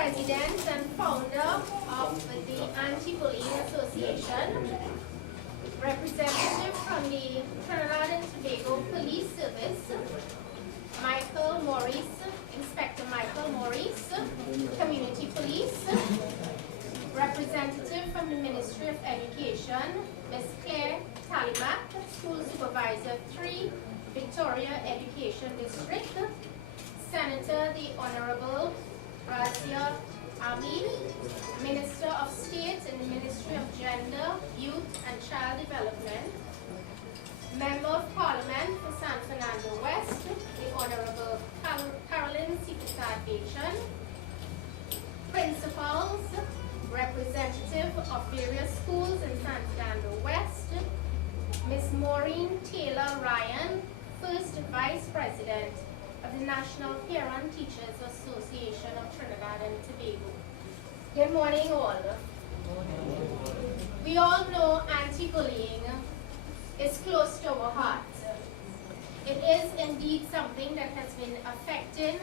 President and founder of the Anti-Bullying Association, representative from the Trinidad and Tobago Police Service, Michael Maurice, Inspector Michael Maurice, Community Police, representative from the Ministry of Education, Ms. Claire Talimac, School Supervisor 3, Victoria Education District, Senator the Honorable Razia Ahmed, Minister of State in the Ministry of Gender, Youth and Child Development, Member of Parliament for San Fernando West, the Honorable Carolyn Seepersad-Bachan, principals, representative of various schools in San Fernando West, Ms. Maureen Taylor Ryan, First Vice President of the National Parent Teachers Association of Trinidad and Tobago. Good morning all. We all know anti-bullying is close to our heart. It is indeed something that has been affecting,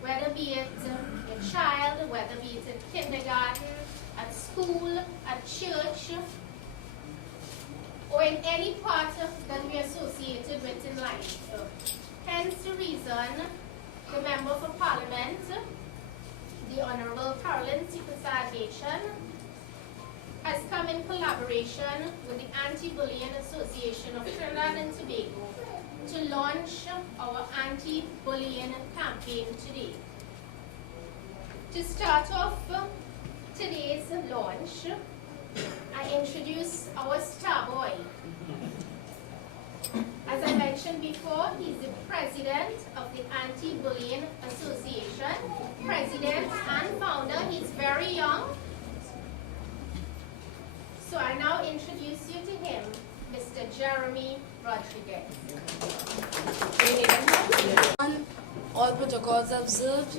whether be it a child, whether be it in kindergarten, at school, at church, or in any part that we are associated with in life. Hence the reason the Member for Parliament, the Honorable Carolyn Seepersad-Bachan, has come in collaboration with the Anti-Bullying Association of Trinidad and Tobago to launch our anti-bullying campaign today. To start off today's launch, I introduce our star boy. As I mentioned before, he's the president of the Anti-Bullying Association, president and founder. He's very young. So I now introduce you to him, Mr. Jeremy Rodriguez. All protocols observed.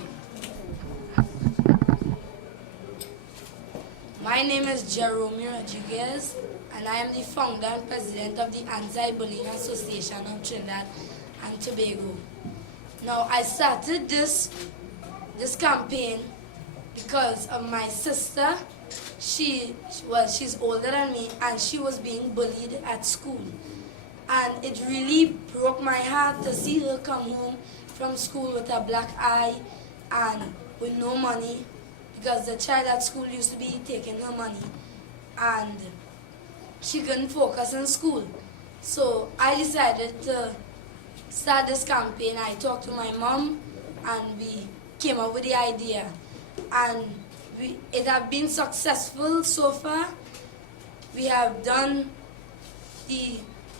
My name is Jeremy Rodriguez, and I am the founder and president of the Anti-Bullying Association of Trinidad and Tobago. Now, I started this campaign because of my sister. She's older than me, and she was being bullied at school. And it really broke my heart to see her come home from school with a black eye and with no money, because the child at school used to be taking her money and she couldn't focus in school. So I decided to start this campaign. I talked to my mom and we came up with the idea, and it has been successful so far. We have done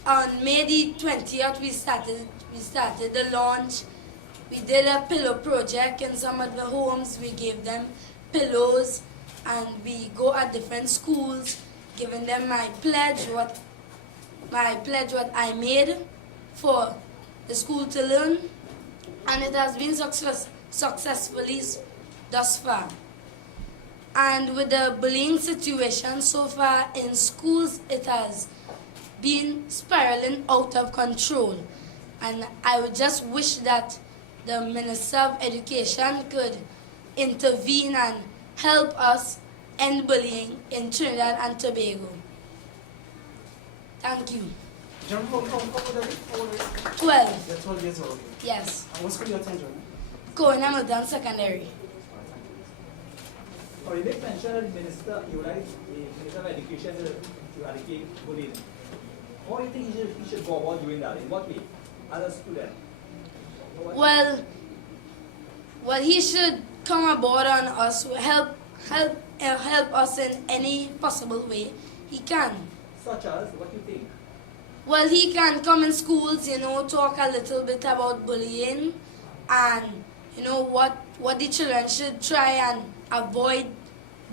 on May the 20th we started the launch. We did a pillow project in some of the homes. We gave them pillows, and we go at different schools giving them my pledge what I made for the school to learn, and it has been successfully thus far. And with the bullying situation so far in schools, it has been spiraling out of control, and I would just wish that the Minister of Education could intervene and help us end bullying in Trinidad and Tobago. Thank you. John, how old are you? 12. You're 12 years old. Yes. And what school you attend, John? Going Hamilton Secondary. Oh, you make mention of the Minister, you like the Minister of Education to eradicate bullying. How do you think he should go about doing that? In what way? As a student? Well, he should come aboard on us, help us in any possible way he can. Such as, what do you think? Well, he can come in schools, talk a little bit about bullying, and what the children should try and avoid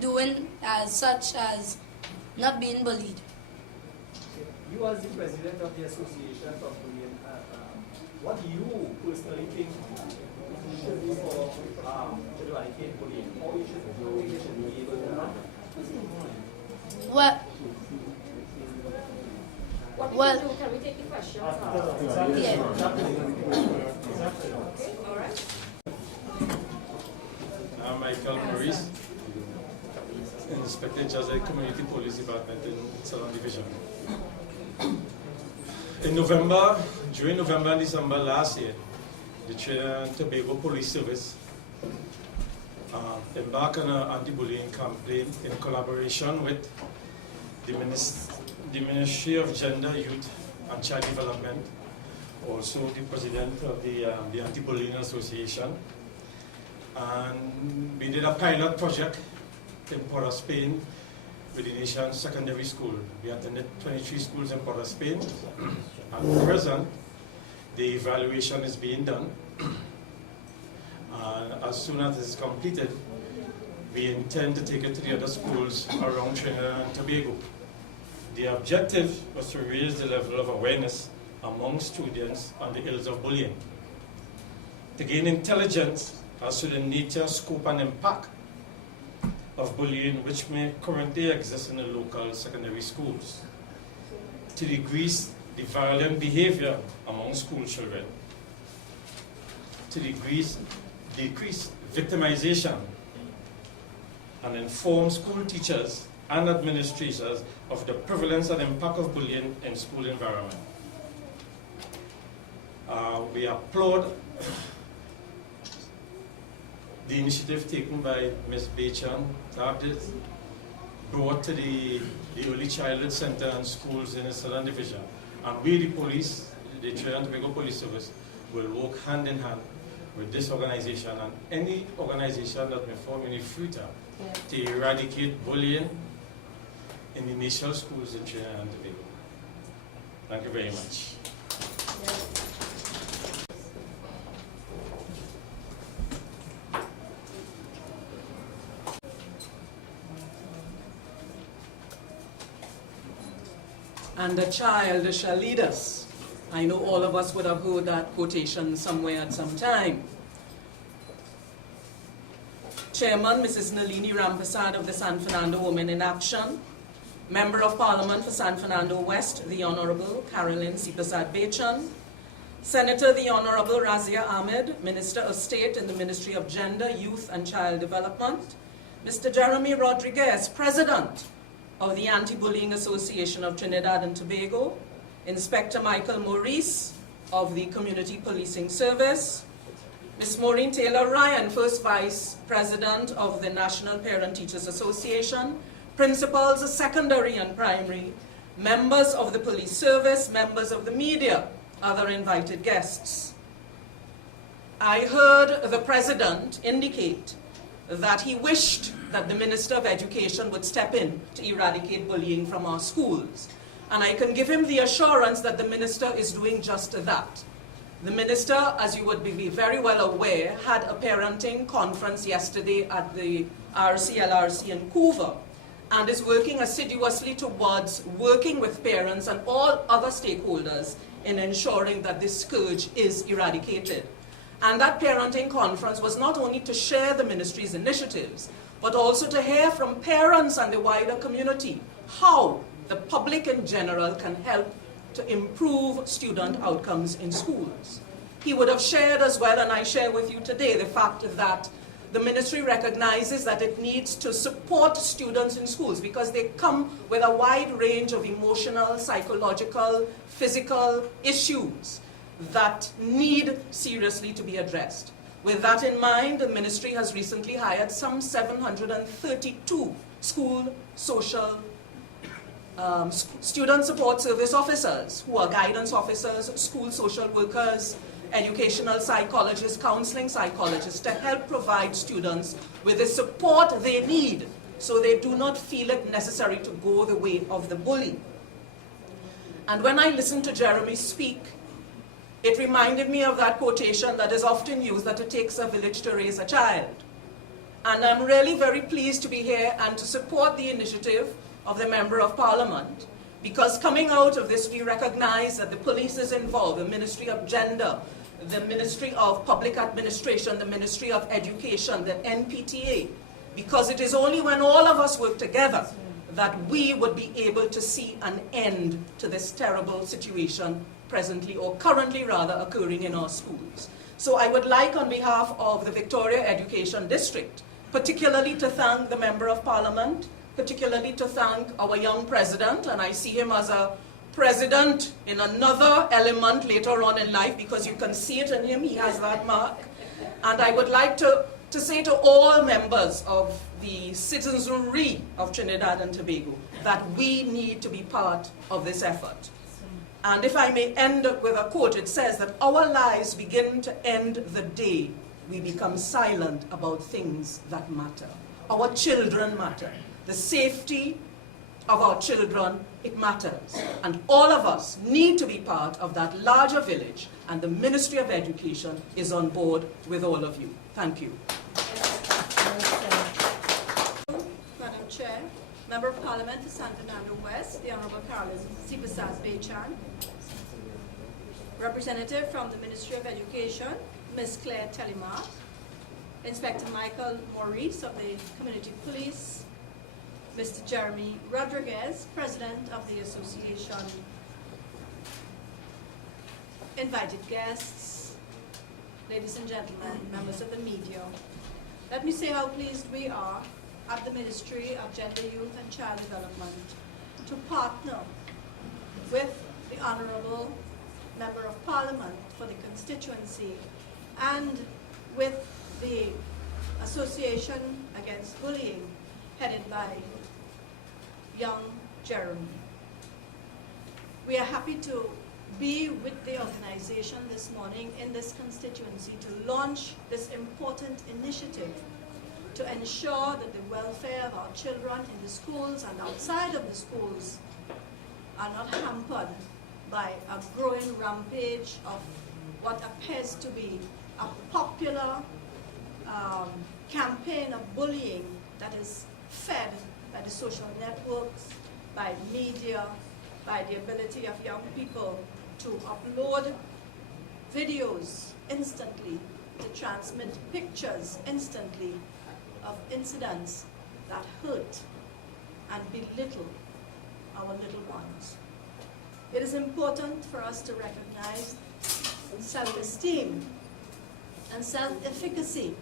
doing, such as not being bullied. You as the president of the Association of Bullying, what do you personally think should be for to eradicate bullying? How you should be able to run? What we can do, can we take the questions? Yeah. Okay, all right. Michael Maurice, Inspector General of the Community Police Department in Southern Division. In during November and December last year, the Trinidad and Tobago Police Service embarked on an anti-bullying campaign in collaboration with the Ministry of Gender, Youth and Child Development, also the president of the Anti-Bullying Association. And we did a pilot project in Port of Spain with the nation's secondary school. We attended 23 schools in Port of Spain. At present, the evaluation is being done. And as soon as it's completed, we intend to take it to the other schools around Trinidad and Tobago. The objective was to raise the level of awareness among students on the ills of bullying, to gain intelligence as to the nature, scope, and impact of bullying which may currently exist in the local secondary schools, to decrease the violent behavior among school children, to decrease victimization, and inform school teachers and administrators of the prevalence and impact of bullying in school environment. We applaud the initiative taken by Ms. Bachan to have this brought to the Early Childhood Center and schools in the Southern Division. And we, the police, the Trinidad and Tobago Police Service, will work hand in hand with this organization and any organization that may form in the future to eradicate bullying in the national schools in Trinidad and Tobago. Thank you very much. And the child shall lead us. I know all of us would have heard that quotation somewhere at some time. Chairman, Mrs. Nalini Rampersad of the San Fernando Women in Action. Member of Parliament for San Fernando West, the Honorable Carolyn Seepersad-Bachan. Senator, the Honorable Razia Ahmed, Minister of State in the Ministry of Gender, Youth and Child Development. Mr. Jeremy Rodriguez, President of the Anti-Bullying Association of Trinidad and Tobago. Inspector Michael Maurice of the Community Policing Service. Ms. Maureen Taylor-Ryan, First Vice President of the National Parent Teachers Association. Principals, secondary and primary. Members of the police service, members of the media, other invited guests. I heard the President indicate that he wished that the Minister of Education would step in to eradicate bullying from our schools. And I can give him the assurance that the Minister is doing just that. The Minister, as you would be very well aware, had a parenting conference yesterday at the RCLRC in Couva and is working assiduously towards working with parents and all other stakeholders in ensuring that this scourge is eradicated. And that parenting conference was not only to share the ministry's initiatives, but also to hear from parents and the wider community how the public in general can help to improve student outcomes in schools. He would have shared as well, and I share with you today, the fact that the ministry recognizes that it needs to support students in schools because they come with a wide range of emotional, psychological, physical issues that need seriously to be addressed. With that in mind, the ministry has recently hired some 732 school social student support service officers who are guidance officers, school social workers, educational psychologists, counseling psychologists to help provide students with the support they need so they do not feel it necessary to go the way of the bully. And when I listened to Jeremy speak, it reminded me of that quotation that is often used, that it takes a village to raise a child. And I'm really very pleased to be here and to support the initiative of the Member of Parliament, because coming out of this, we recognize that the police is involved, the Ministry of Gender, the Ministry of Public Administration, the Ministry of Education, the NPTA, because it is only when all of us work together that we would be able to see an end to this terrible situation presently, or currently rather, occurring in our schools. So I would like, on behalf of the Victoria Education District particularly to thank the Member of Parliament, particularly to thank our young president, and I see him as a president in another element later on in life, because you can see it in him, he has that mark. And I would like to say to all members of the citizenry of Trinidad and Tobago that we need to be part of this effort. And if I may end with a quote, it says that our lives begin to end the day we become silent about things that matter. Our children matter. The safety of our children, it matters. And all of us need to be part of that larger village, and the Ministry of Education is on board with all of you. Thank you. Madam Chair, Member of Parliament for San Fernando West, the Honourable Carolyn Seepersad-Bachan. Representative from the Ministry of Education, Ms. Claire Telemar. Inspector Michael Maurice of the Community Police. Mr. Jeremy Rodriguez, President of the Association. Invited guests, ladies and gentlemen, members of the media. Let me say how pleased we are at the Ministry of Gender, Youth and Child Development to partner with the Honourable Member of Parliament for the constituency and with the Association Against Bullying, headed by young Jeremy. We are happy to be with the organization this morning in this constituency to launch this important initiative to ensure that the welfare of our children in the schools and outside of the schools are not hampered by a growing rampage of what appears to be a popular campaign of bullying that is fed by the social networks, by media, by the ability of young people to upload videos instantly, to transmit pictures instantly of incidents that hurt and belittle our little ones. It is important for us to recognize self-esteem and self-efficacy,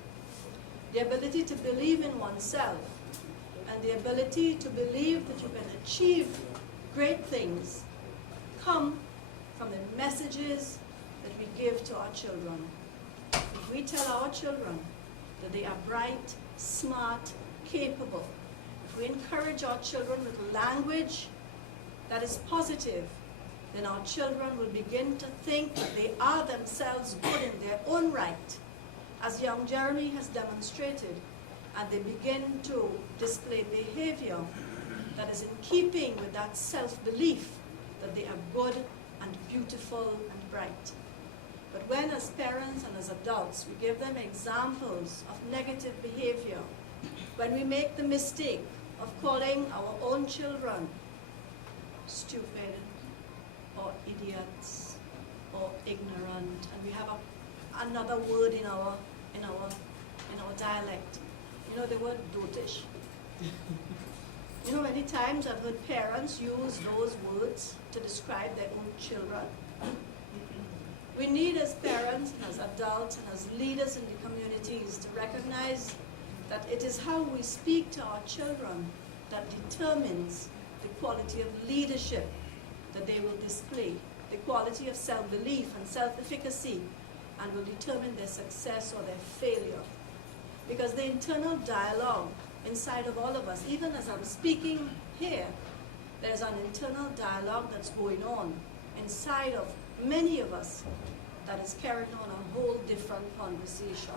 the ability to believe in oneself, and the ability to believe that you can achieve great things come from the messages that we give to our children. If we tell our children that they are bright, smart, capable, if we encourage our children with language that is positive, then our children will begin to think that they are themselves good in their own right, as young Jeremy has demonstrated, and they begin to display behavior that is in keeping with that self-belief that they are good and beautiful and bright. But when as parents and as adults we give them examples of negative behavior, when we make the mistake of calling our own children stupid or idiots or ignorant, and we have another word in our dialect, you know, the word dotish. You know, many times I've heard parents use those words to describe their own children. We need, as parents and as adults and as leaders in the communities, to recognize that it is how we speak to our children that determines the quality of leadership that they will display, the quality of self-belief and self-efficacy, and will determine their success or their failure. Because the internal dialogue inside of all of us, even as I'm speaking here, there's an internal dialogue that's going on inside of many of us that is carrying on a whole different conversation.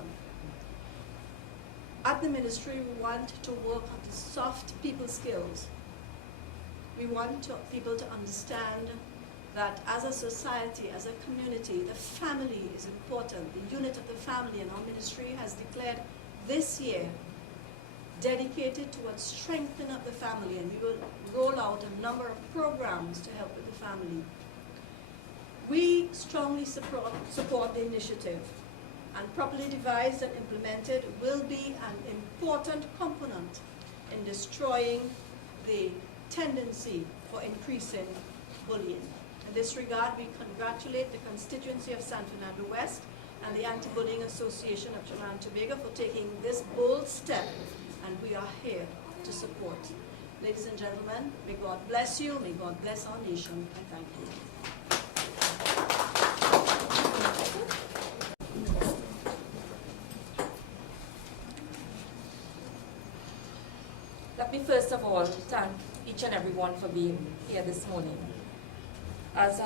At the ministry, we want to work on the soft people skills. We want people to understand that as a society, as a community, the family is important, the unit of the family, and our ministry has declared this year dedicated towards strengthening of the family, and we will roll out a number of programs to help with the family. We strongly support the initiative, and properly devised and implemented will be an important component in destroying the tendency for increasing bullying. In this regard, we congratulate the constituency of San Fernando West and the Anti-Bullying Association of Trinidad and Tobago for taking this bold step, and we are here to support. Ladies and gentlemen, may God bless you, may God bless our nation, and thank you. Let me first of all thank each and everyone for being here this morning. As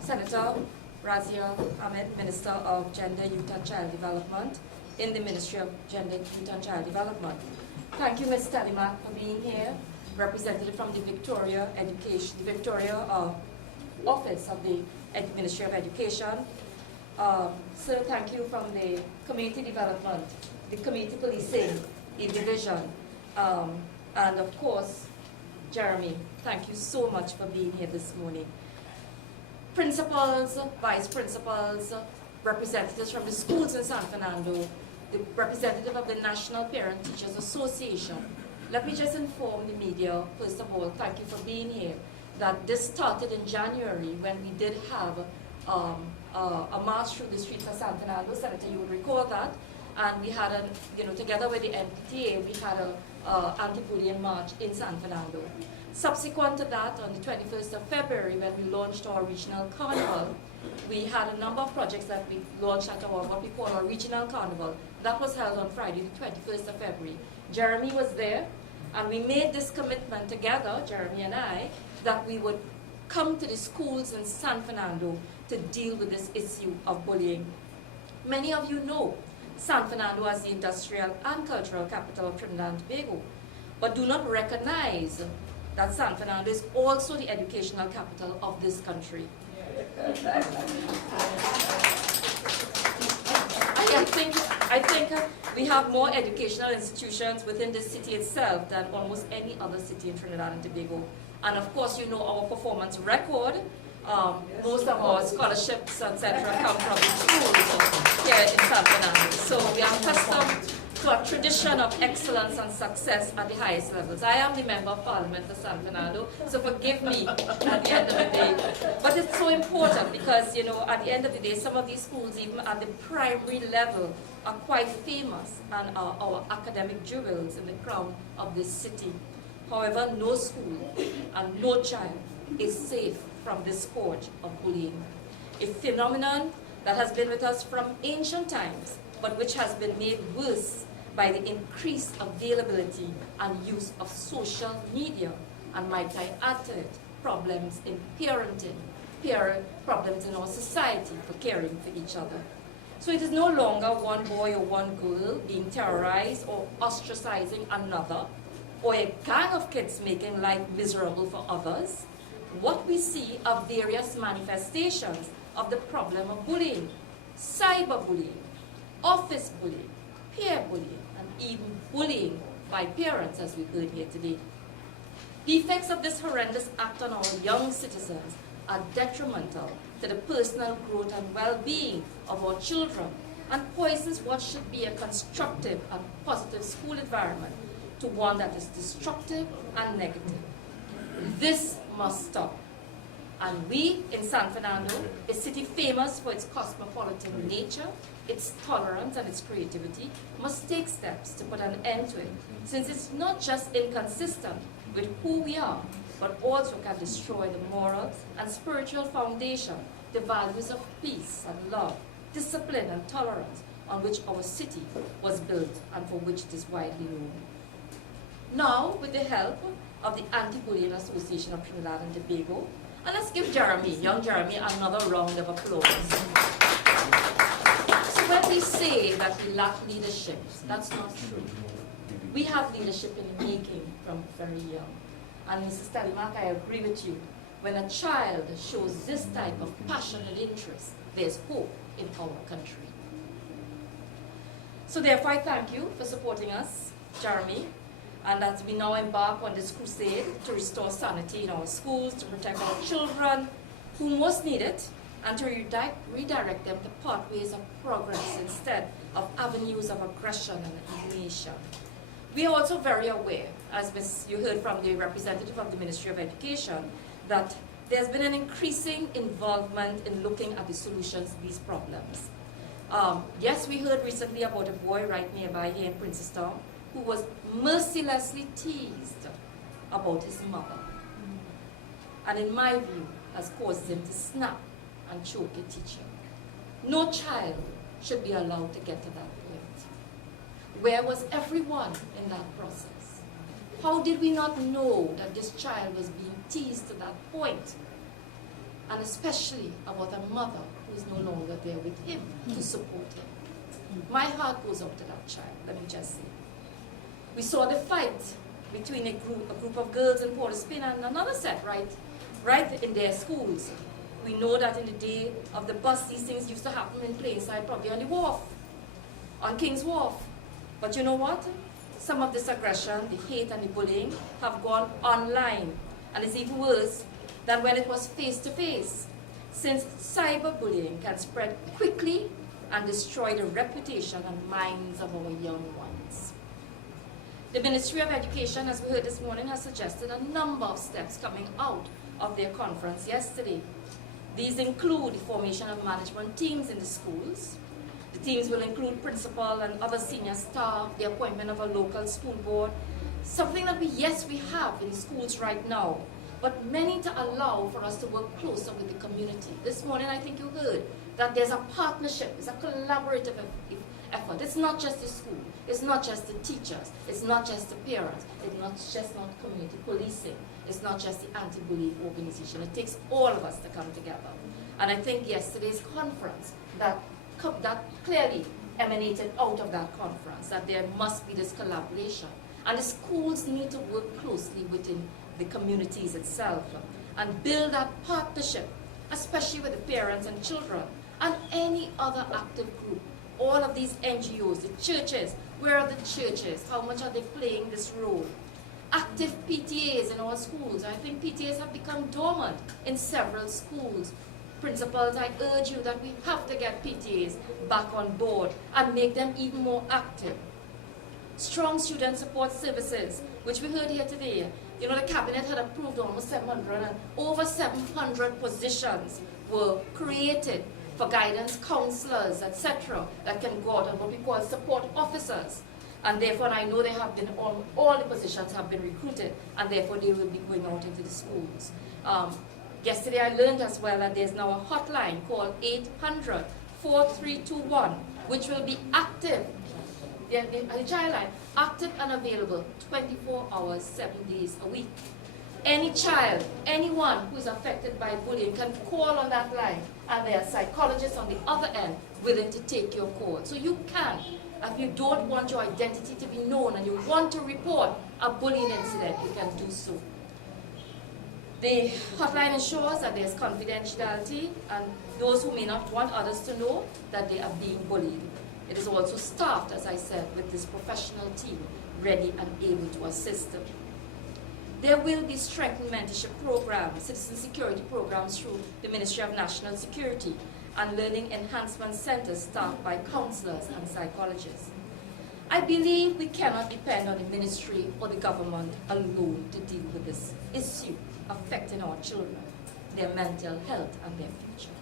Senator Razia Ahmed, Minister of Gender, Youth and Child Development in the Ministry of Gender, Youth and Child Development. Thank you, Ms. Talimak, for being here, representative from the Victoria Office of the Ministry of Education. Sir, thank you from the Community Development, the Community Policing Division, and of course, Jeremy, thank you so much for being here this morning. Principals, vice principals, representatives from the schools in San Fernando, the representative of the National Parent Teachers Association. Let me just inform the media, first of all, thank you for being here, that this started in January when we did have a march through the streets of San Fernando. Senator, you would recall that. And we had, together with the NPTA, we had a anti-bullying march in San Fernando. Subsequent to that, on the 21st of February, when we launched our regional carnival, we had a number of projects that we launched at what we call our regional carnival. That was held on Friday, the 21st of February. Jeremy was there, and we made this commitment together, Jeremy and I, that we would come to the schools in San Fernando to deal with this issue of bullying. Many of you know San Fernando as the industrial and cultural capital of Trinidad and Tobago, but do not recognize that San Fernando is also the educational capital of this country. I think we have more educational institutions within the city itself than almost any other city in Trinidad and Tobago. And of course, you know our performance record. Most of our scholarships, etc., come from the schools here in San Fernando. So we are accustomed to a tradition of excellence and success at the highest levels. I am the Member of Parliament for San Fernando, so forgive me at the end of the day. But it's so important because, at the end of the day, some of these schools, even at the primary level, are quite famous and are our academic jewels in the crown of this city. However, no school and no child is safe from this scourge of bullying, a phenomenon that has been with us from ancient times, but which has been made worse by the increased availability and use of social media, and might I add to it, problems in parenting, problems in our society for caring for each other. So it is no longer one boy or one girl being terrorized or ostracizing another, or a gang of kids making life miserable for others. What we see are various manifestations of the problem of bullying: cyberbullying, office bullying, peer bullying, and even bullying by parents, as we heard here today. The effects of this horrendous act on our young citizens are detrimental to the personal growth and well-being of our children, and poisons what should be a constructive and positive school environment to one that is destructive and negative. This must stop. And we in San Fernando, a city famous for its cosmopolitan nature, its tolerance and its creativity, must take steps to put an end to it, since it's not just inconsistent with who we are, but also can destroy the moral and spiritual foundation, the values of peace and love, discipline and tolerance on which our city was built and for which it is widely known. Now, with the help of the Anti-Bullying Association of Trinidad and Tobago, and let's give Jeremy, young Jeremy, another round of applause. So when we say that we lack leadership, that's not true. We have leadership in the making from very young. And Mrs. Talimak, I agree with you. When a child shows this type of passion and interest, there's hope in our country. So therefore, I thank you for supporting us, Jeremy, and as we now embark on this crusade to restore sanity in our schools, to protect our children who most need it, and to redirect them to pathways of progress instead of avenues of aggression and alienation. We are also very aware, as you heard from the representative of the Ministry of Education, that there's been an increasing involvement in looking at the solutions to these problems. Yes, we heard recently about a boy right nearby here in Princestown who was mercilessly teased about his mother. And in my view, has caused him to snap and choke a teacher. No child should be allowed to get to that point. Where was everyone in that process? How did we not know that this child was being teased to that point? And especially about a mother who is no longer there with him to support him. My heart goes out to that child, let me just say. We saw the fight between a group of girls in Port of Spain and another set right in their schools. We know that in the day of the bus, these things used to happen in plain sight, probably on the wharf, on King's Wharf. But you know what? Some of this aggression, the hate and the bullying have gone online. And it's even worse than when it was face-to-face, since cyberbullying can spread quickly and destroy the reputation and minds of our young ones. The Ministry of Education, as we heard this morning, has suggested a number of steps coming out of their conference yesterday. These include the formation of management teams in the schools. The teams will include principal and other senior staff, the appointment of a local school board, something that we have in schools right now, but many to allow for us to work closer with the community. This morning, I think you heard that there's a partnership, it's a collaborative effort. It's not just the school, it's not just the teachers, it's not just the parents, it's just not community policing, it's not just the anti-bullying organization. It takes all of us to come together. And I think yesterday's conference, that clearly emanated out of that conference, that there must be this collaboration. And the schools need to work closely within the communities itself and build that partnership, especially with the parents and children and any other active group. All of these NGOs, the churches, where are the churches? How much are they playing this role? Active PTAs in our schools. I think PTAs have become dormant in several schools. Principals, I urge you that we have to get PTAs back on board and make them even more active. Strong student support services, which we heard here today. You know, the cabinet had approved almost 700 and over 700 positions were created for guidance counselors, etc., that can go out and what we call support officers. And therefore, I know they have been, all the positions have been recruited, and therefore they will be going out into the schools. Yesterday I learned as well that there's now a hotline called 800-4321, which will be active, the child line, active and available 24 hours, 7 days a week. Any child, anyone who is affected by bullying can call on that line, and there are psychologists on the other end willing to take your call. So you can, if you don't want your identity to be known and you want to report a bullying incident, you can do so. The hotline ensures that there's confidentiality and those who may not want others to know that they are being bullied. It is also staffed, as I said, with this professional team ready and able to assist them. There will be strengthened mentorship programs, citizen security programs through the Ministry of National Security, and learning enhancement centers staffed by counselors and psychologists. I believe we cannot depend on the ministry or the government alone to deal with this issue affecting our children, their mental health and their future.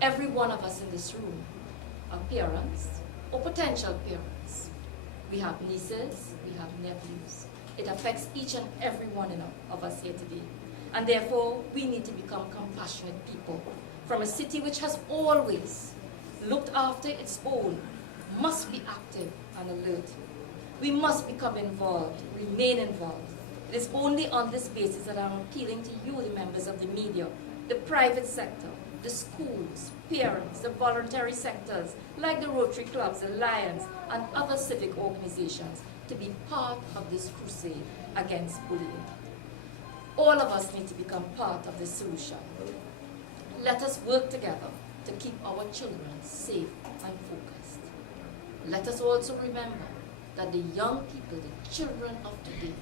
Every one of us in this room are parents or potential parents. We have nieces, we have nephews. It affects each and every one of us here today. And therefore, we need to become compassionate people from a city which has always looked after its own, must be active and alert. We must become involved, remain involved. It is only on this basis that I'm appealing to you, the members of the media, the private sector, the schools, parents, the voluntary sectors, like the Rotary Clubs, the Lions, and other civic organizations, to be part of this crusade against bullying. All of us need to become part of the solution. Let us work together to keep our children safe and focused. Let us also remember that the young people, the children of today,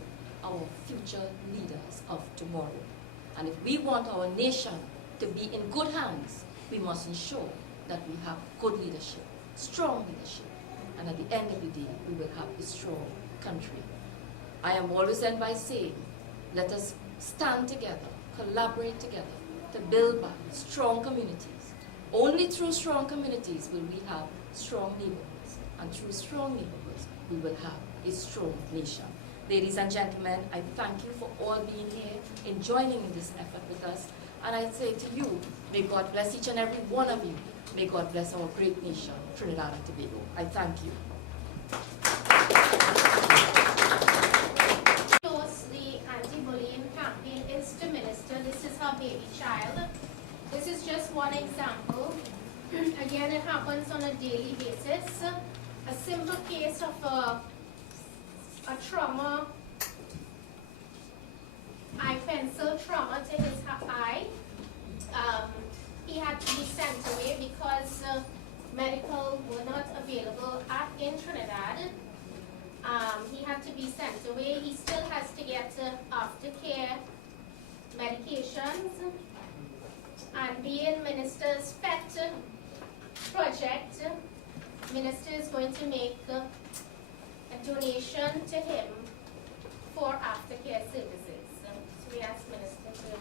are our future leaders of tomorrow. And if we want our nation to be in good hands, we must ensure that we have good leadership, strong leadership, and at the end of the day, we will have a strong country. I am always end by saying, let us stand together collaborate together to build back strong communities. Only through strong communities will we have strong neighborhoods, and through strong neighborhoods we will have a strong nation. Ladies and gentlemen, I thank you for all being here and joining in this effort with us. And I say to you, may God bless each and every one of you. May God bless our great nation, Trinidad and Tobago. I thank you. Close the anti-bullying campaign is to Minister. This is her baby child. This is just one example. Again, it happens on a daily basis. A simple case of a trauma, eye pencil trauma to his eye. He had to be sent away because medical were not available in Trinidad. He had to be sent away. He still has to get aftercare medications. And being Minister's pet project, Minister is going to make a donation to him for aftercare services. So we ask Minister to...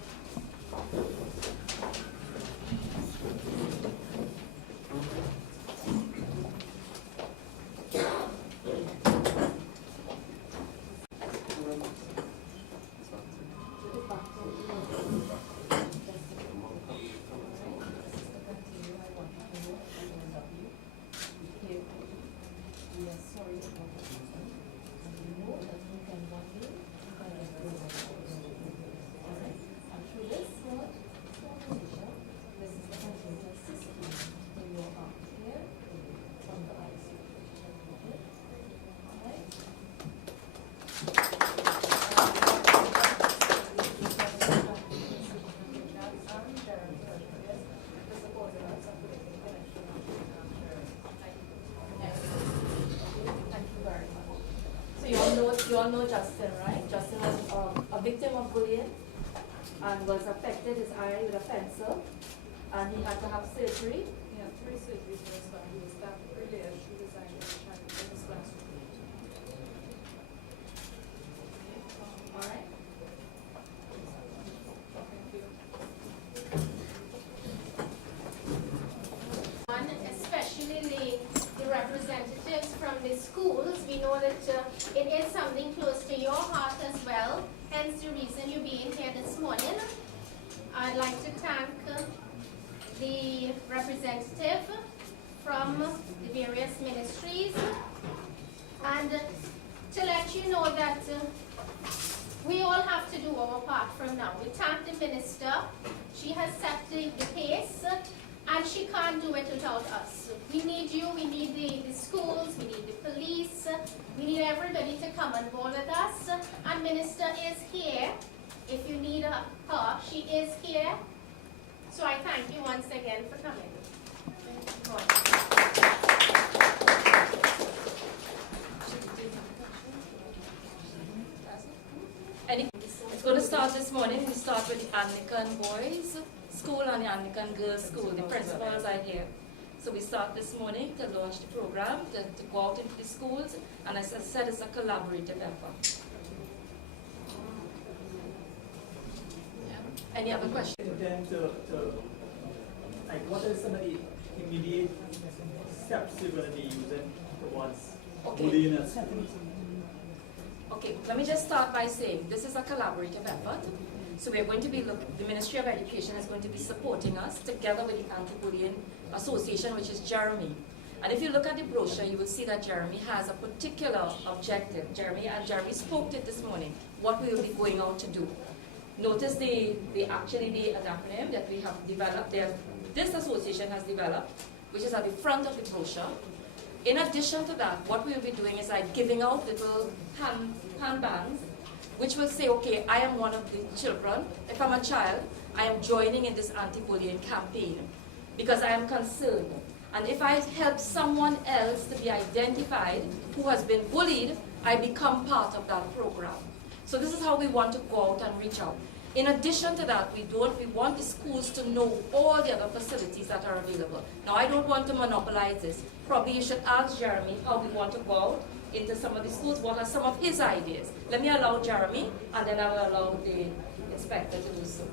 You all know Justin, right? Justin was a victim of bullying and was affected his eye with a pencil, and he had to have surgery. Yeah, 3 surgeries for his son. He was that earlier, she designed a child in his classroom. All right. Especially the representatives from the schools, we know that it is something close to your heart as well, hence the reason you being here this morning. I'd like to thank the representative from the various ministries, and to let you know that we all have to do our part from now. We thank the minister. She has set the pace, and she can't do it without us. We need you, we need the schools, we need the police, we need everybody to come on board with us. And Minister is here. If you need her, she is here. So I thank you once again for coming. It's going to start this morning. We start with the Anglican boys school and the Anglican girls school. The principals are here. So we start this morning to launch the program, to go out into the schools, and as I said, it's a collaborative effort. Yeah. Any other questions? Intend like, what are some of the immediate steps you're going to be using towards bullying and schools? Okay, let me just start by saying this is a collaborative effort. So we're going to be, the Ministry of Education is going to be supporting us together with the Anti-Bullying Association, which is Jeremy. And if you look at the brochure, you will see that Jeremy has a particular objective. Jeremy spoke to it this morning, what we will be going out to do. Notice the acronym that we have developed there. This association has developed, which is at the front of the brochure. In addition to that, what we will be doing is like giving out little handbands, which will say, okay, I am one of the children. If I'm a child, I am joining in this anti-bullying campaign because I am concerned. And if I help someone else to be identified who has been bullied, I become part of that program. So this is how we want to go out and reach out. In addition to that, we want the schools to know all the other facilities that are available. Now, I don't want to monopolize this. Probably you should ask Jeremy how we want to go out into some of the schools, what are some of his ideas. Let me allow Jeremy, and then I will allow the inspector to do so.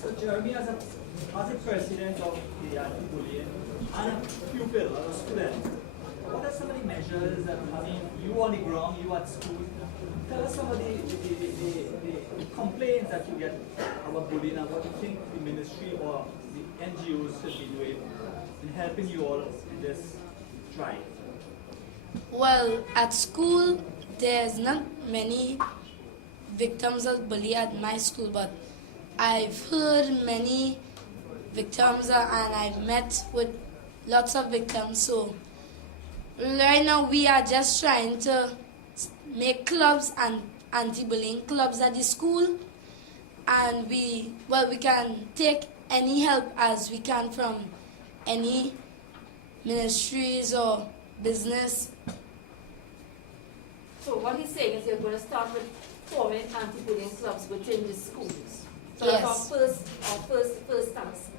So Jeremy, as a president of the anti-bullying and a pupil, as a student, what are some of the measures that, I mean, you on the ground, you at school, tell us some of the complaints that you get about bullying and what you think the ministry or the NGOs should be doing in helping you all in this drive. Well, at school, there's not many victims of bullying at my school, but I've heard many victims and I've met with lots of victims. So right now we are just trying to make clubs and anti-bullying clubs at the school, and we can take any help as we can from any ministries or business. So what he's saying is you're going to start with forming anti-bullying clubs within the schools. So Yes. that's our first task.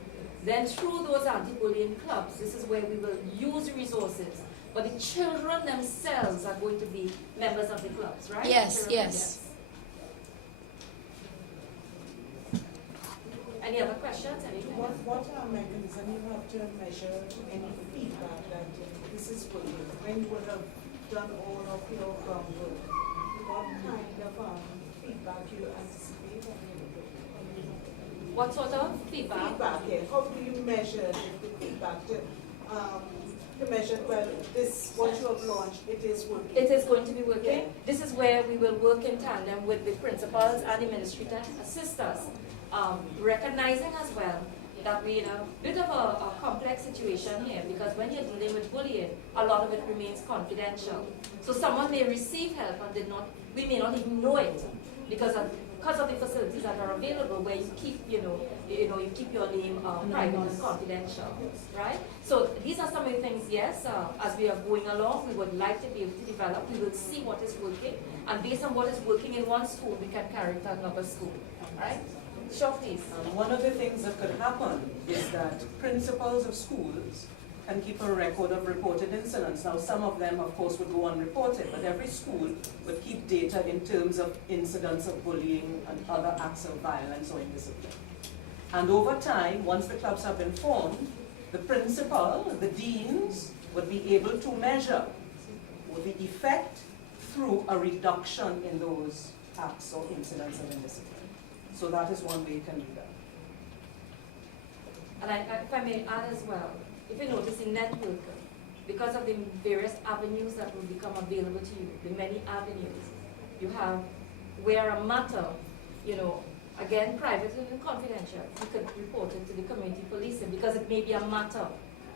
Then through those anti-bullying clubs, this is where we will use resources. But the children themselves are going to be members of the clubs, right? Yes, Children, yes. Any other questions? Anything? What are mechanisms you have to measure any feedback that this is bullying? When you would have done all of your groundwork, what kind of feedback you anticipate? What sort of feedback? Feedback, yeah. How do you measure the feedback to measure, well, this, what you have launched, it is working? It is going to be working. Yeah. This is where we will work in tandem with the principals and the ministry to assist us, recognizing as well that we're in a bit of a complex situation here, because when you're dealing with bullying, a lot of it remains confidential. So someone may receive help and we may not even know it because of the facilities that are available, where you keep, you keep your name private and confidential, right? So these are some of the things, yes, as we are going along, we would like to be able to develop. We will see what is working, and based on what is working in one school, we can carry it to another school, right? Sure, please. One of the things that could happen is that principals of schools can keep a record of reported incidents. Now, some of them, of course, would go unreported, but every school would keep data in terms of incidents of bullying and other acts of violence or indiscipline. And over time, once the clubs have been formed, the principal, the deans, would be able to measure the effect through a reduction in those acts or incidents of indiscipline. So that is one way you can do that. And if I may add as well, if you notice in network, because of the various avenues that will become available to you, the many avenues, you have where a matter, again, private and confidential, you could report it to the community policing, because it may be a matter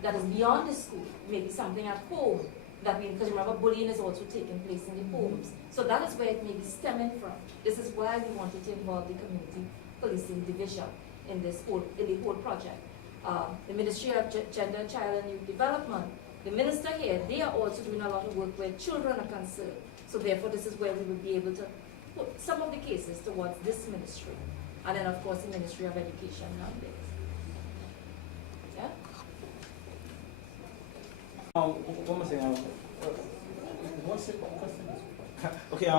that is beyond the school, maybe something at home, because remember, bullying is also taking place in the homes. So that is where it may be stemming from. This is why we wanted to involve the community policing division in the whole project. The Ministry of Gender, Child and Youth Development, the minister here, they are also doing a lot of work where children are concerned. So therefore, this is where we will be able to put some of the cases towards this ministry. And then, of course, the Ministry of Education nowadays. Yeah? One more thing. What's the question? Okay,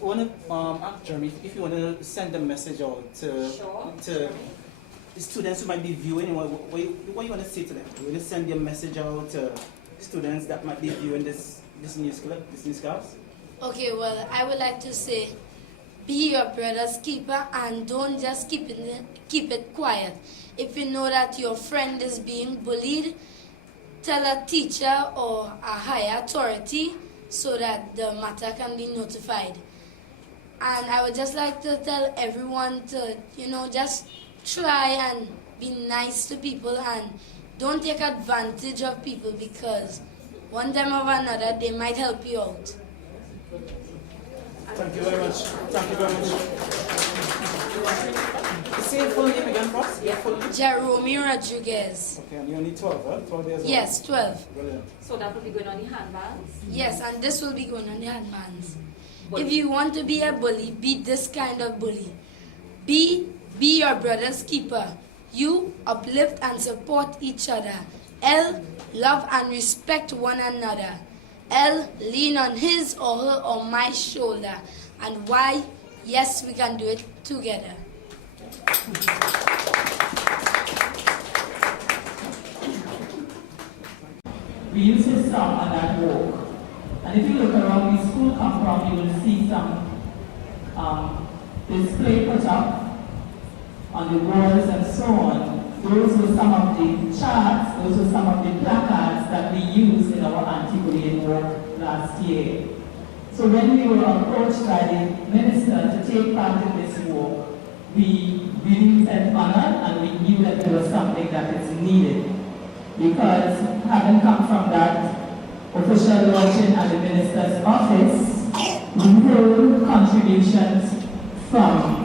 want to ask Jeremy if you want to send a message out to the students who might be viewing. What you want to say to them? You want to send your message out to students that might be viewing this newscast? Okay, well, I would like to say, be your brother's keeper and don't just keep it quiet. If you know that your friend is being bullied, tell a teacher or a higher authority so that the matter can be notified. And I would just like to tell everyone to, just try and be nice to people and don't take advantage of people, because one time or another they might help you out. Thank you very much. Thank you very much. Say your full name again, Ross? Yeah. Full name? Jerome Rodriguez. Okay, and you're only 12, right? 12 years old? Yes, 12. Brilliant. So that will be going on the handbands? Yes, and this will be going on the handbands. If you want to be a bully, be this kind of bully. Be your brother's keeper. You uplift and support each other. L, love and respect one another. L, lean on his or her or my shoulder. And Y, Yes, we can do it together. We use this song on that walk. And if you look around the school compound, you will see some display put up on the walls and so on. Those were some of the charts, those were some of the placards that we used in our anti-bullying work last year. So when we were approached by the minister to take part in this walk, we really felt honored and we knew that there was something that is needed. Because having come from that official launching at the minister's office, we heard contributions from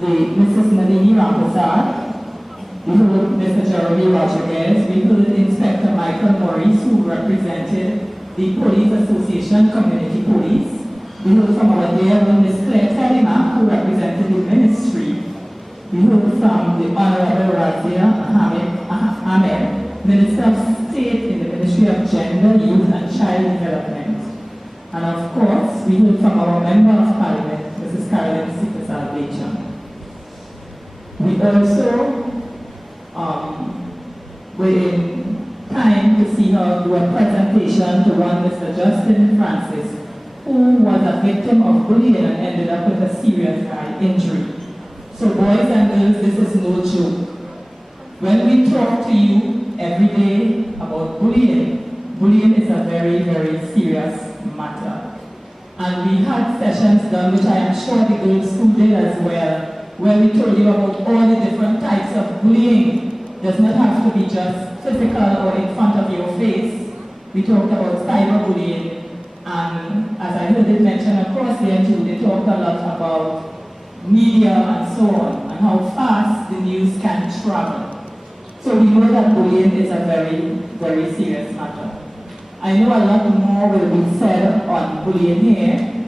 the Mrs. Nalini Rampersad, we heard Mr. Jeremy Rodriguez, we heard Inspector Michael Maurice, who represented the Police Association, Community Police. We heard from our dear Miss Claire Telema, who represented the ministry. We heard from the Honorable Razia Ahmed, Minister of State in the Ministry of Gender, Youth and Child Development. And of course, we heard from our Member of Parliament, Mrs. Carolyn Seepersad-Bachan. We also were in time to see her do a presentation to one Mr. Justin Francis, who was a victim of bullying and ended up with a serious eye injury. So boys and girls, this is no joke. When we talk to you every day about bullying, bullying is a very, very serious matter. And we had sessions done, which I am sure the girls too did as well, where we told you about all the different types of bullying. It does not have to be just physical or in front of your face. We talked about cyberbullying, and as I heard it mentioned across there too, they talked a lot about media and so on, and how fast the news can travel. So we know that bullying is a very, very serious matter. I know a lot more will be said on bullying here,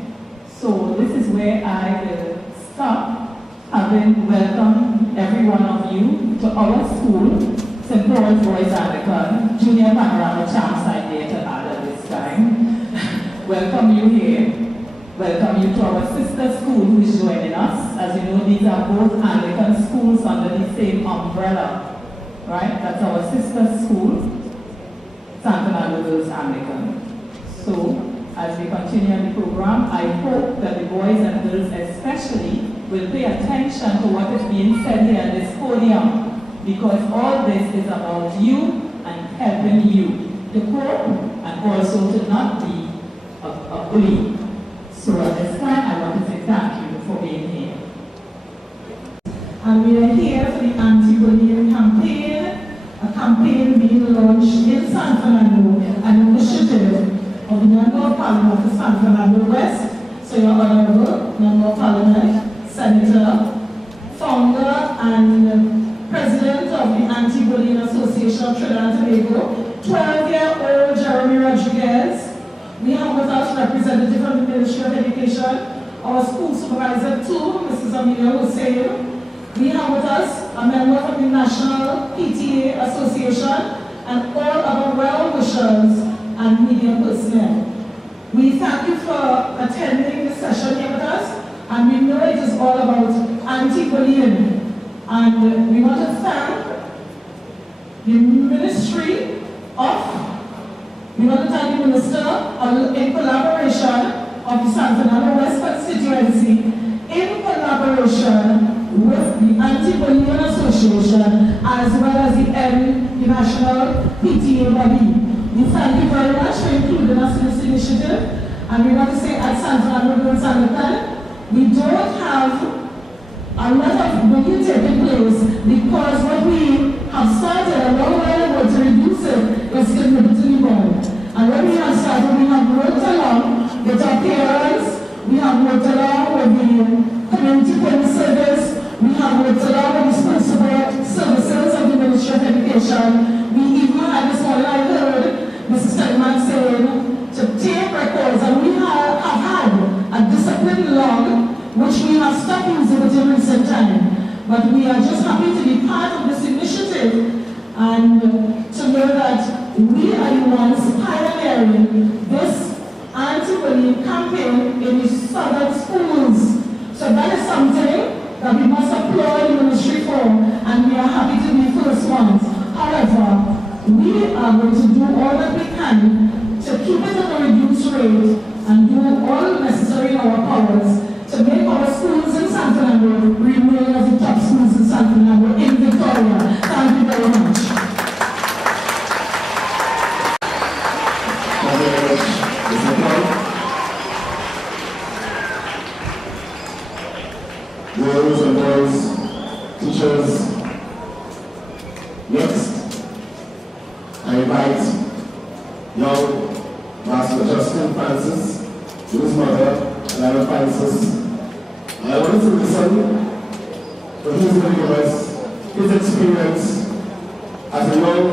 so this is where I will stop, having welcomed every one of you to our school, St. Paul's Boys Anglican, Junior Panorama Champs idea to add at this time. Welcome you here. Welcome you to our sister school who is joining us. As you know, these are both Anglican schools under the same umbrella. Right? That's our sister school, San Fernando West Anglican. So, as we continue the program, I hope that the boys and girls especially will pay attention to what is being said here at this podium, because all this is about you and helping you to cope and also to not be a bully. So at this time, I want to say thank you for being here. And we are here for the anti-bullying campaign, a campaign being launched in San Fernando, an initiative of the Member of Parliament for San Fernando West, so your Honorable Member of Parliament, Senator, founder and president of the Anti-Bullying Association of Trinidad and Tobago, 12-year-old Jeremy Rodriguez. We have with us representative from the Ministry of Education, our school supervisor too, Mrs. Amelia Hussein. We have with us a member from the National PTA Association and all other well-wishers and media personnel. We thank you for attending the session here with us, and we know it is all about anti-bullying. And we want to thank the Ministry we want to thank the Minister in collaboration of the San Fernando West Constituency, in collaboration with the Anti-Bullying Association, as well as the National PTA body. We thank you very much for including us in this initiative, and we want to say at San Fernando West Constituency, we don't have a lot of bullying taking place, because what we have started a long while ago to reduce it is community involved. And when we have started, we have worked along with our parents, we have worked along with the community police service, we have worked along with the school support services of the Ministry of Education. We even had this morning, I heard Mrs. Steinman saying to take records, and we have had a discipline log which we have stopped using in recent time. But we are just happy to be part of this initiative and to know that we are the ones pioneering this anti anti-bullying campaign in the southern schools. So that is something that we must applaud the ministry for, and we are happy to be first ones. However, we are going to do all that we can to keep it at a reduced rate and do all necessary in our powers to make our schools in San Fernando remain as the top schools in San Fernando in Victoria. Thank you very much. Thank you very much, Mr. Paul. Girls and boys, teachers, next, I invite young Master Justin Francis, his mother, Lara Francis. I want to listen, but he's going to give us his experience as a young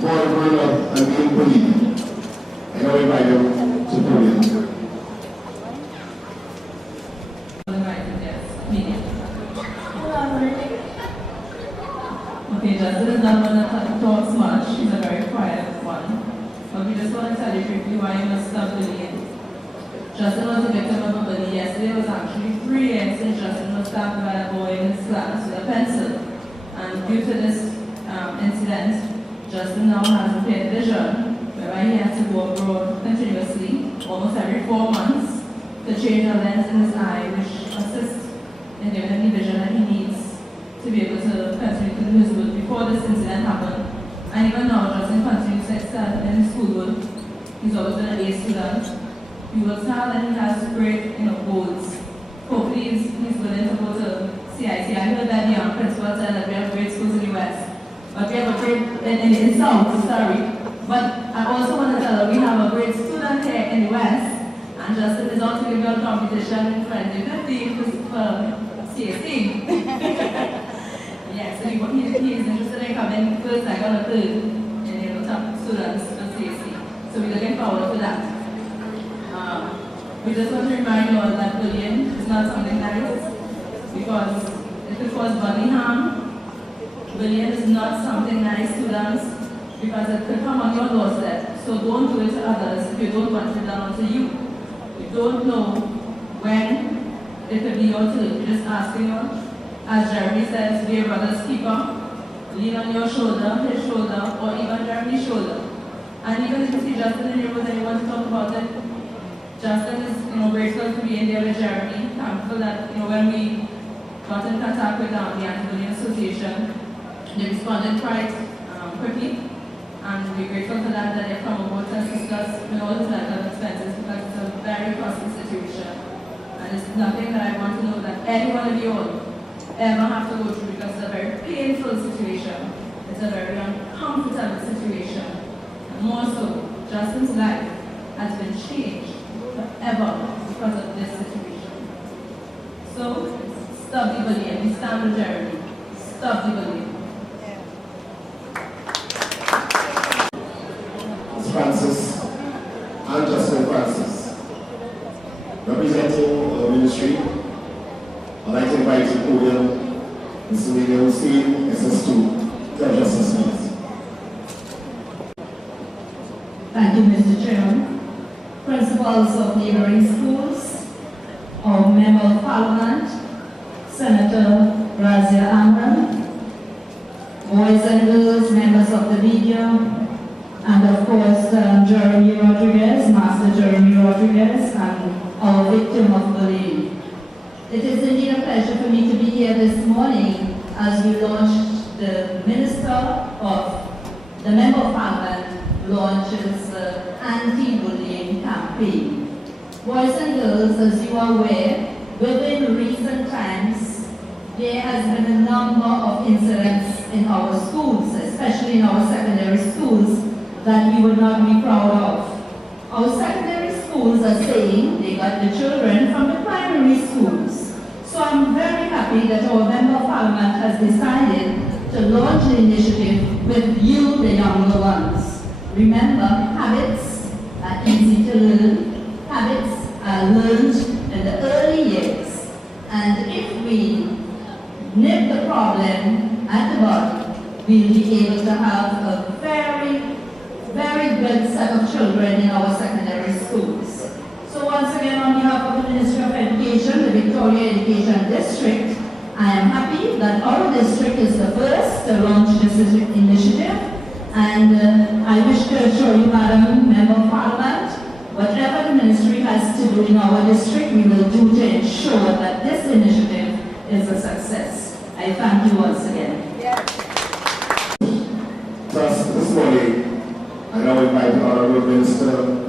boy growing up and being bullied. I now invite him to podium. Okay, Justin is not one that talks much. He's a very quiet one. But we just want to tell you briefly why you must stop bullying. Justin was a victim of a bully. Yesterday was actually 3 years since Justin was stabbed by a boy in his class with a pencil. And due to this incident, Justin now has impaired vision, whereby he has to go abroad continuously, almost every 4 months, to change a lens in his eye, which assists in giving him the vision that he needs to be able to continue to do his work. Before this incident happened, and even now, Justin continues to excel in his schoolwork. He's always been an A student. He works hard and he has great goals. Hopefully he's willing to go to CIC. I heard that the principal said that we have great schools in the West. But we have a great, in South, sorry. But I also want to tell you, we have a great student here in the West. And Justin is also giving a competition in 2015 for CSC. Yes, so he is interested in coming first, second, or third in the top students for CSC. So we're looking forward to that. We just want to remind you all that bullying is not something nice, because it could cause bodily harm. Bullying is not something nice, students, because it could come on your doorstep. So don't do it to others if you don't want it done to you. You don't know when it could be your turn. You're just asking you. As Jeremy says, be a brother's keeper. Lean on your shoulder, his shoulder, or even Jeremy's shoulder. And even if you see Justin in your room and you want to talk about it, Justin is grateful to be in there with Jeremy. Thankful that when we got in contact with the Anti-Bullying Association, they responded quite quickly. And we're grateful for that they've come aboard to assist us with all his medical expenses, because it's a very costly situation. And it's nothing that I want to know that any one of you all ever have to go through, because it's a very painful situation. It's a very uncomfortable situation. And more so, Justin's life has been changed forever because of this situation. So, stop the bullying. We stand with Jeremy. Stop the bullying. Ms. Francis and Justin Francis, representing the ministry, I'd like to invite you to podium Mr. William Hussein, SS2, to address us, please. Thank you, Mr. Chairman. Principals of neighboring schools, our Member of Parliament, Senator Razia Amram, boys and girls, members of the media, and of course Jeremy Rodriguez, Master Jeremy Rodriguez, and our victim of bullying. It is indeed a pleasure for me to be here this morning as we launched the Member of Parliament launches the anti-bullying campaign. Boys and girls, as you are aware, within recent times, there has been a number of incidents in our schools, especially in our secondary schools, that we would not be proud of. Our secondary schools are saying they got the children from the primary schools. So I'm very happy that our Member of Parliament has decided to launch the initiative with you, the younger ones. Remember, habits are easy to learn. Habits are learned in the early years. And if we nip the problem at the bud, we'll be able to have a very, very good set of children in our secondary schools. So once again on behalf of the Ministry of Education, the Victoria Education District, I am happy that our district is the first to launch this initiative, and I wish to assure you, Madam Member of Parliament, whatever the ministry has to do in our district, we will do to ensure that this initiative is a success. I thank you once again. Thus, this morning, I now invite the Honourable Minister,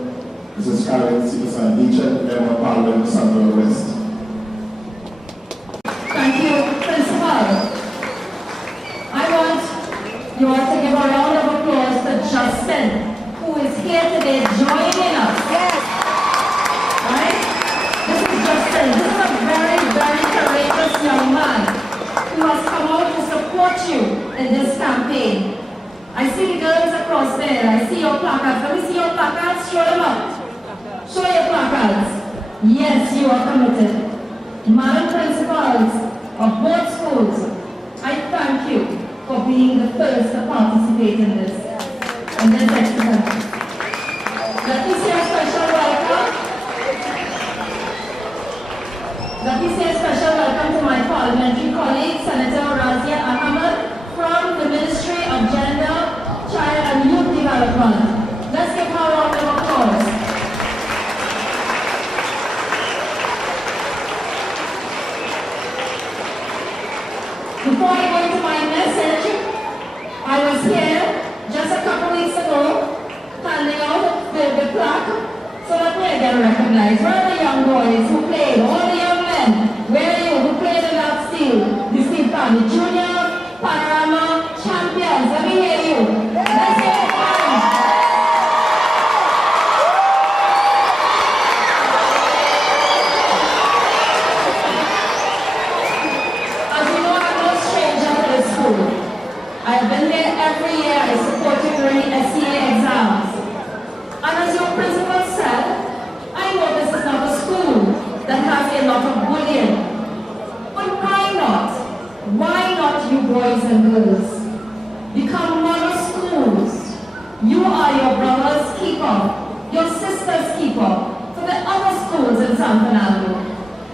Mrs. Carolyn Seepersad-Bachan, Member of Parliament for San Fernando West. Thank you, Principal. I want you all to give a round of applause to Justin, who is here today joining us. Yes. Right? This is Justin. This is a very, very courageous young man who has come out to support you in this campaign. I see the girls across there. I see your placards. Let me see your placards. Show them up. Show your placards. Yes, you are committed. Madam Principals of both schools, I thank you for being the first to participate in this exercise. Let me say a special welcome. Let me say a special welcome to my parliamentary colleague, Senator Razia Ahmed, from the Ministry of Gender, Child and Youth Development. Let's give her a round of applause. Before I go into my message, I was here just a couple weeks ago handing out the plaque so that we get recognized. Where are the young boys who played? All the young men, where are you who played in that the steel family? Junior, panorama, champions. Let me hear you. Let's hear it. I've been there every year. I support you during SCA exams. And as your principal said, I know this is not a school that has a lot of bullying. But why not? Why not, you boys and girls, become model schools? You are your brother's keeper, your sister's keeper, for the other schools in San Fernando.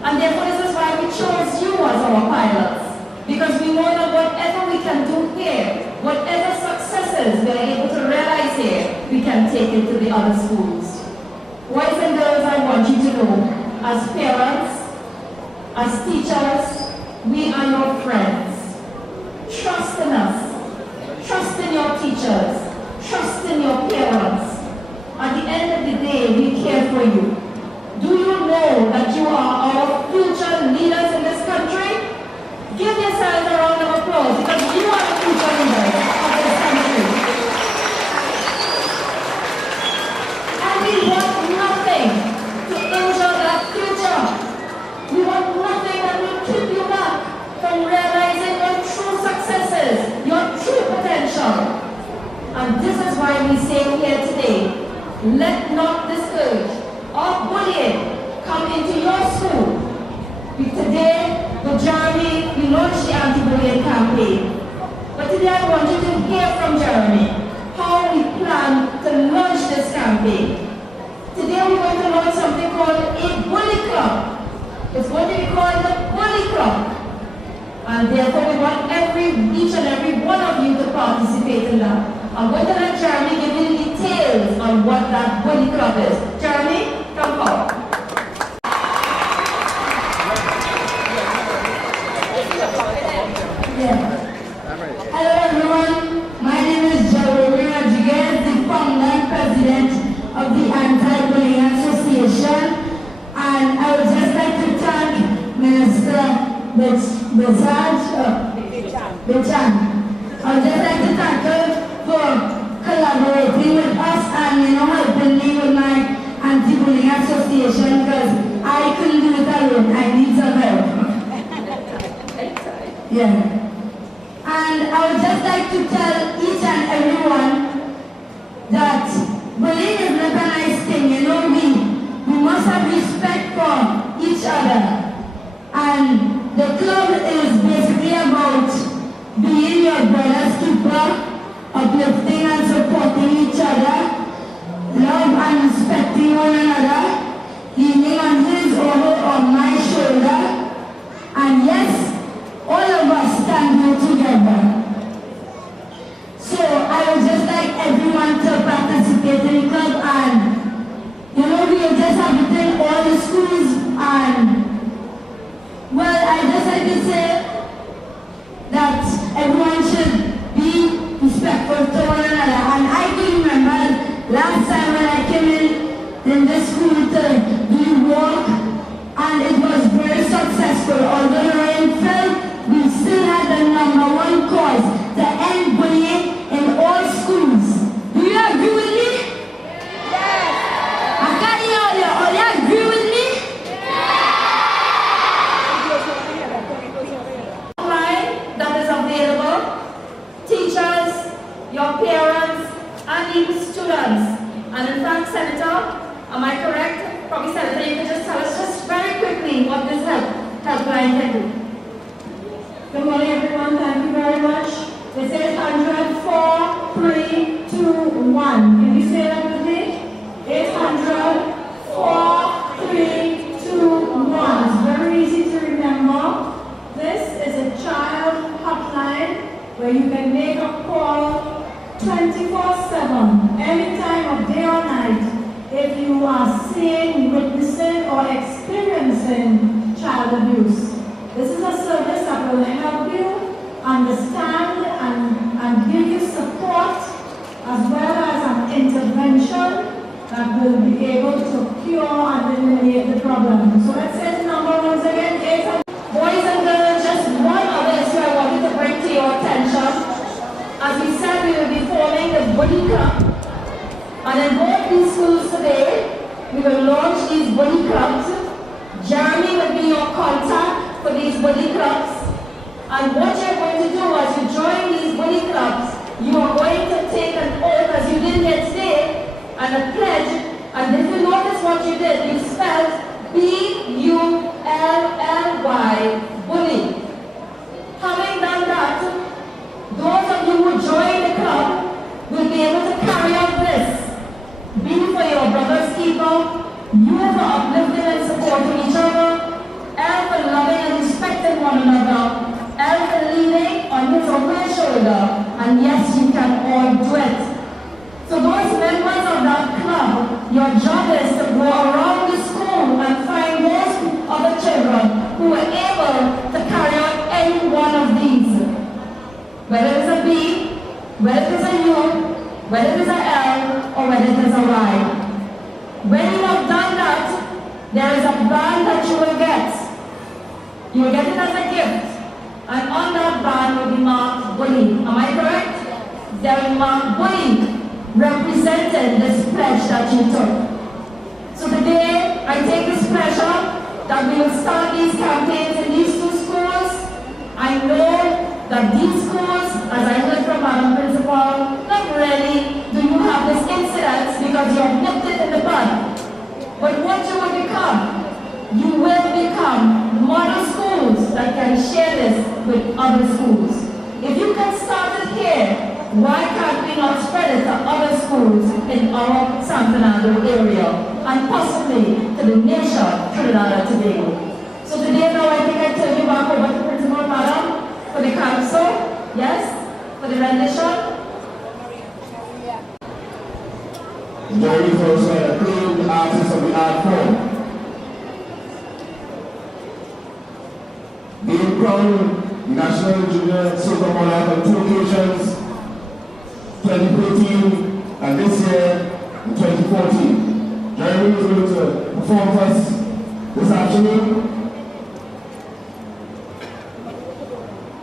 And therefore this is why we chose you as our pilots. Because we know that whatever we can do here, whatever successes we are able to realize here, we can take it to the other schools. Boys and girls, I want you to know, as parents, as teachers, we are your friends. Trust in us. Trust in your teachers. Trust in your parents. At the end of the day, we care for you. Do you know that you are our future leaders in this country? Give yourselves a round of applause because you are the future leaders of this country. And we want nothing to injure that future. We want nothing that will keep you back from realizing your true successes, your true potential. And this is why we say here today, let not this urge of bullying come into your school. Today, with Jeremy, we launched the anti-bullying campaign. But today I want you to hear from Jeremy how we plan to launch this campaign. Today we're going to launch something called a bully club. It's going to be called the Bully Club. And therefore we want each and every one of you to participate in that. I'm going to let Jeremy give you the details on what that Bully Club is. Jeremy, come forward. Hello everyone, my name is Carolyn, the founder and president of the Anti-Bullying Association, and I would just like to thank Minister Bachan. I would just like to thank her for collaborating with us and helping me with my Anti-Bullying Association because I couldn't do it alone. I need some help. Yeah. And I would just like to tell each and everyone that bullying is not a nice thing, we must have respect for each other. And the club is basically about being your brother's keeper in the school to do work, and it was very successful. Although the rain fell, we still had the #1 cause to end bullying in all schools. Do you agree with me? Yes. I can't hear all you. All you agree with me? Line that is available, teachers, your parents, and even students. And in fact, Senator, am I correct? Probably Senator, you can just tell us just very quickly what this helpline can do. Good morning, everyone. Thank you very much. This is 104, 3, 2, 1. Can you say that with me? 800, 4, 3, 2, 1. It's very easy to remember. This is a child hotline where you can make a call 24/7, any time of day or night, if you are seeing, witnessing, or experiencing child abuse. This is a service that will help you understand and give you support, as well as an intervention that will be able to cure and eliminate the problem. So let's say the number once again, 800. Boys and girls, just one other issue I wanted to bring to your attention. As we said, we will be forming the Bully Club. And in both these schools today, we will launch these Bully Clubs. Jeremy will be your contact for these Bully Clubs. And what you're going to do as you join these Bully Clubs, you are going to take an oath, as you did here today, and a pledge. And if you notice what you did, you spelled B-U-L-L-Y, bully. Having done that, those of you who join the club will be able to carry out this. B for your brother's keeper, U for uplifting and supporting each other, L for loving and respecting one another, L for leaning on his or her shoulder, and yes, you can all do it. So those members of that club, your job is to go around the school and find those other children who are able to carry out any one of these. Whether it is a B, whether it is a U, whether it is a L, or whether it is a Y. When you have done that, there is a band that you will get. You will get it as a gift. And on that band will be marked bully. Am I correct? There will be marked bully, representing this pledge that you took. So today, I take this pleasure that we will start these campaigns in these two schools. I know that these schools, as I heard from Madam Principal, not really do you have this incident because you have nipped it in the bud. But what you will become, you will become model schools that can share this with other schools. If you can start it here, why can't we not spread it to other schools in our San Fernando area and possibly to the nation, Trinidad and Tobago? So today now I think I turn you back over to Principal Madam for the council, yes, for the rendition. Jerry first acclaimed artist of the art form. Being crowned National Junior Silver Monarch on 2 occasions, 2014 and this year in 2014. Jeremy is going to perform for us this afternoon.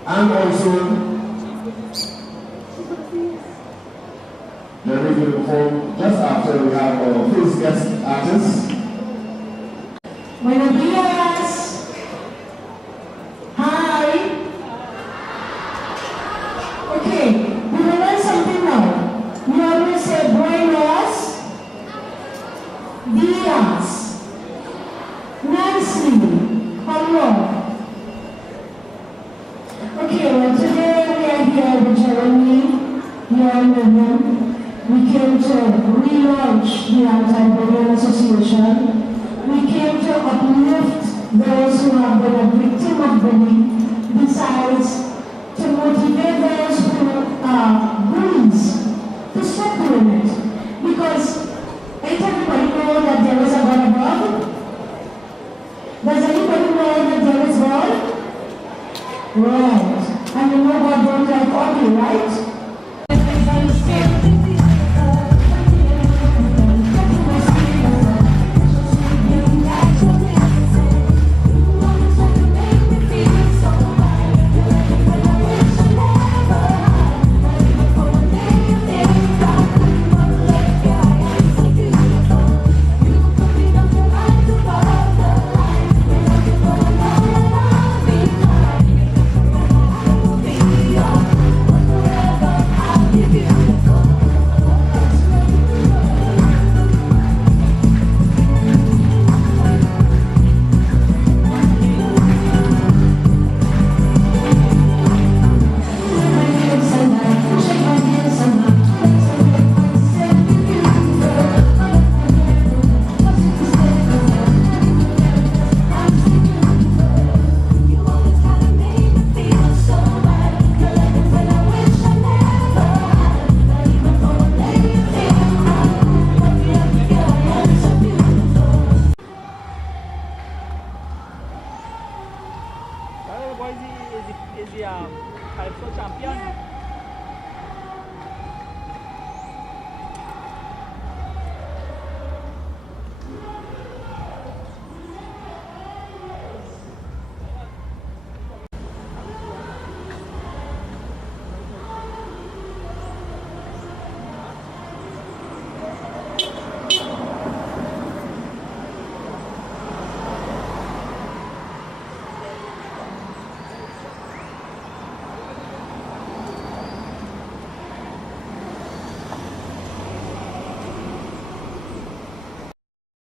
And also, Jeremy will perform just after we have our first guest artist. Buenos días. Hi. Okay, we will learn something now. We always say buenos días. Nancy, hello. Okay, well today we are here with Jeremy, here in London. We came to relaunch the Anti-Bullying Association. We came to uplift those who have been a victim of bullying, besides to motivate those who are bullies to stop doing it. Because ain't everybody know that there is a God above? Does anybody know that there is God? Right.